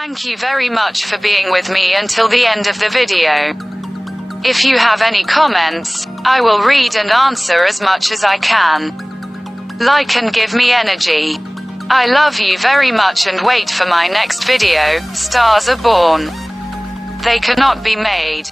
Thank you very much for being with me until the end of the video. If you have any comments, I will read and answer as much as I can. Like and give me energy. I love you very much and wait for my next video. Stars are born. They cannot be made.